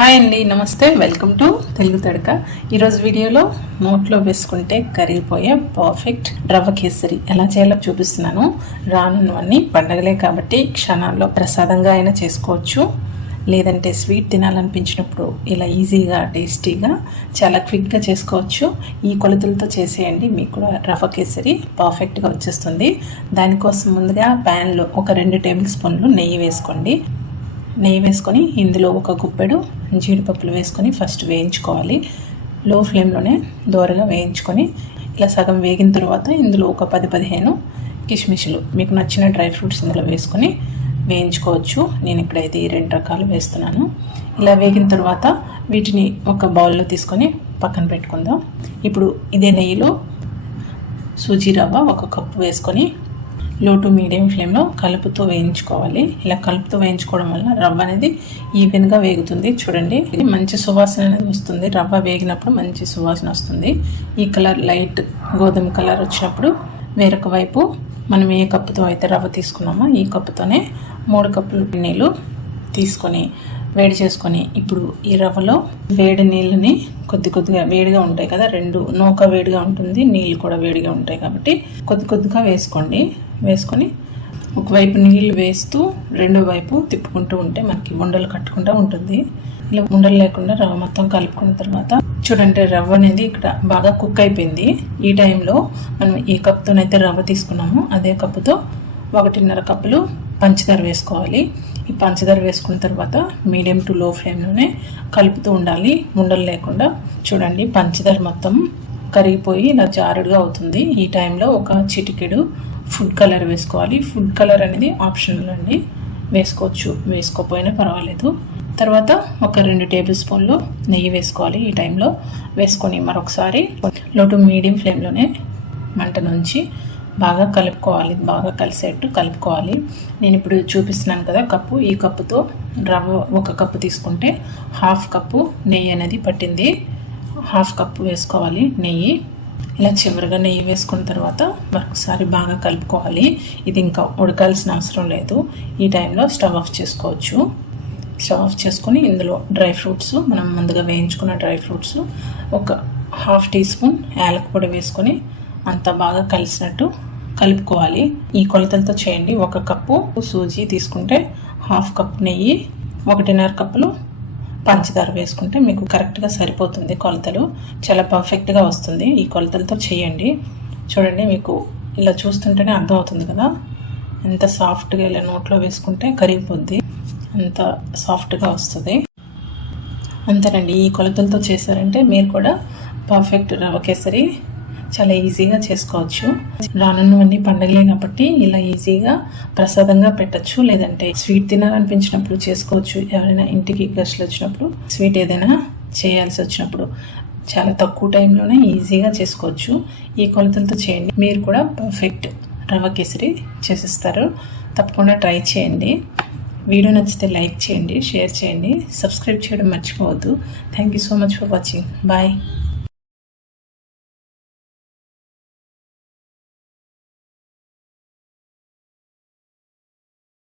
Hi అండి నమస్తే. Welcome to Telugu Thadaka. ఈరోజు వీడియోలో నోట్లో వేసుకుంటే కరిగిపోయే పర్ఫెక్ట్ రవ్వ కేసరి. ఎలా చేయాలో చూపిస్తున్నాను. రానున్నవన్నీ పండగలే కాబట్టి క్షణాల్లో ప్రసాదంగా అయినా చేసుకోవచ్చు. లేదంటే స్వీట్ తినాలనిపించినప్పుడు ఇలా ఈజీగా టేస్టీగా చాలా క్విక్గా చేసుకోవచ్చు. ఈ కొలతలతో చేసేయండి మీకు కూడా రవ్వ కేసరి పర్ఫెక్ట్గా వచ్చేస్తుంది. దానికోసం ముందుగా ప్యాన్లో ఒక రెండు టేబుల్ స్పూన్లు నెయ్యి వేసుకోండి. నెయ్యి వేసుకొని ఇందులో ఒక గుప్పెడు జీడిపప్పులు వేసుకొని ఫస్ట్ వేయించుకోవాలి. లో ఫ్లేమ్లోనే దోరగా వేయించుకొని ఇలా సగం వేగిన తర్వాత ఇందులో ఒక పది పదిహేను కిష్మిష్లు మీకు నచ్చిన డ్రై ఫ్రూట్స్ ఇందులో వేసుకొని వేయించుకోవచ్చు. నేను ఇక్కడైతే ఈ రెండు రకాలు వేస్తున్నాను. ఇలా వేగిన తర్వాత వీటిని ఒక బౌల్లో తీసుకొని పక్కన పెట్టుకుందాం. ఇప్పుడు ఇదే నెయ్యిలో సూజీ రవ్వ ఒక కప్పు వేసుకొని లో టు మీడియం ఫ్లేమ్లో కలుపుతూ వేయించుకోవాలి. ఇలా కలుపుతూ వేయించుకోవడం వల్ల రవ్వ అనేది ఈవెన్గా వేగుతుంది. చూడండి. ఇది మంచి సువాసన అనేది వస్తుంది రవ్వ వేగినప్పుడు మంచి సువాసన వస్తుంది. ఈ కలర్ లైట్ గోధుమ కలర్ వచ్చినప్పుడు వేరొక వైపు మనం ఏ కప్పుతో అయితే రవ్వ తీసుకున్నామో ఈ కప్పుతోనే మూడు కప్పులు నీళ్ళు తీసుకొని వేడి చేసుకొని ఇప్పుడు ఈ రవ్వలో వేడి నీళ్ళని కొద్ది కొద్దిగా వేడిగా ఉంటాయి కదా రెండు నూక వేడిగా ఉంటుంది నీళ్ళు కూడా వేడిగా ఉంటాయి కాబట్టి కొద్ది కొద్దిగా వేసుకోండి. వేసుకొని ఒకవైపు నీళ్ళు వేస్తూ రెండో వైపు తిప్పుకుంటూ ఉంటే మనకి ఉండలు కట్టకుండా ఉంటుంది. ఇలా ఉండలు లేకుండా రవ్వ మొత్తం కలుపుకున్న తర్వాత చూడండి రవ్వ అనేది ఇక్కడ బాగా కుక్ అయిపోయింది. ఈ టైంలో మనం ఏ కప్తోనైతే రవ్వ తీసుకున్నామో. అదే కప్పుతో ఒకటిన్నర కప్పులు పంచదార వేసుకోవాలి. ఈ పంచదార వేసుకున్న తర్వాత మీడియం టు లో ఫ్లేమ్లోనే కలుపుతూ ఉండాలి. ఉండలు లేకుండా. చూడండి పంచదార మొత్తం కరిగిపోయి ఇలా జారుడుగా అవుతుంది. ఈ టైంలో ఒక చిటికెడు ఫుడ్ కలర్ వేసుకోవాలి. ఫుడ్ కలర్ అనేది ఆప్షనల్ అండి. వేసుకోవచ్చు. వేసుకోకపోయినా పర్వాలేదు. తర్వాత ఒక రెండు టేబుల్ స్పూన్లు నెయ్యి వేసుకోవాలి. ఈ టైంలో వేసుకొని మరొకసారి లో టు మీడియం ఫ్లేమ్లోనే మంట నుంచి బాగా కలుపుకోవాలి బాగా కలిసేట్టు కలుపుకోవాలి. నేను ఇప్పుడు చూపిస్తున్నాను కదా కప్పు. ఈ కప్పుతో రవ్వ ఒక కప్పు తీసుకుంటే హాఫ్ కప్పు నెయ్యి అనేది పట్టింది. హాఫ్ కప్పు వేసుకోవాలి నెయ్యి. ఇలా చివరిగా నెయ్యి వేసుకున్న తర్వాత మరొకసారి బాగా కలుపుకోవాలి. ఇది ఇంకా ఉడకాల్సిన అవసరం లేదు. ఈ టైంలో స్టవ్ ఆఫ్ చేసుకోవచ్చు. స్టవ్ ఆఫ్ చేసుకొని ఇందులో డ్రై ఫ్రూట్స్ మనం ముందుగా వేయించుకున్న డ్రై ఫ్రూట్స్ ఒక హాఫ్ టీ స్పూన్ యాలక్ పొడి వేసుకొని అంత బాగా కలిసినట్టు కలుపుకోవాలి. ఈ కొలతలతో చేయండి. ఒక కప్పు సూజీ తీసుకుంటే హాఫ్ కప్ నెయ్యి ఒకటిన్నర కప్పులు పంచదార వేసుకుంటే మీకు కరెక్ట్గా సరిపోతుంది కొలతలు. చాలా పర్ఫెక్ట్గా వస్తుంది. ఈ కొలతలతో చేయండి. చూడండి మీకు ఇలా చూస్తుంటేనే అర్థమవుతుంది కదా. ఎంత సాఫ్ట్గా ఇలా నోట్లో వేసుకుంటే కరిగిపోద్ది. అంత సాఫ్ట్గా వస్తుంది. అంతేనండి. ఈ కొలతలతో చేశారంటే మీరు కూడా పర్ఫెక్ట్ రవ కేసరి చాలా ఈజీగా చేసుకోవచ్చు. రానున్నవన్నీ పండగలే కాబట్టి ఇలా ఈజీగా ప్రసాదంగా పెట్టచ్చు. లేదంటే స్వీట్ తినాలనిపించినప్పుడు చేసుకోవచ్చు. ఎవరైనా ఇంటికి గెస్ట్లు వచ్చినప్పుడు స్వీట్ ఏదైనా చేయాల్సి వచ్చినప్పుడు చాలా తక్కువ టైంలోనే ఈజీగా చేసుకోవచ్చు. ఈ కొలతలతో చేయండి. మీరు కూడా పర్ఫెక్ట్ రవ్వ కేసరి చేసిస్తారు. తప్పకుండా ట్రై చేయండి. వీడియో నచ్చితే లైక్ చేయండి షేర్ చేయండి. సబ్స్క్రైబ్ చేయడం మర్చిపోవద్దు. Thank you so much for watching bye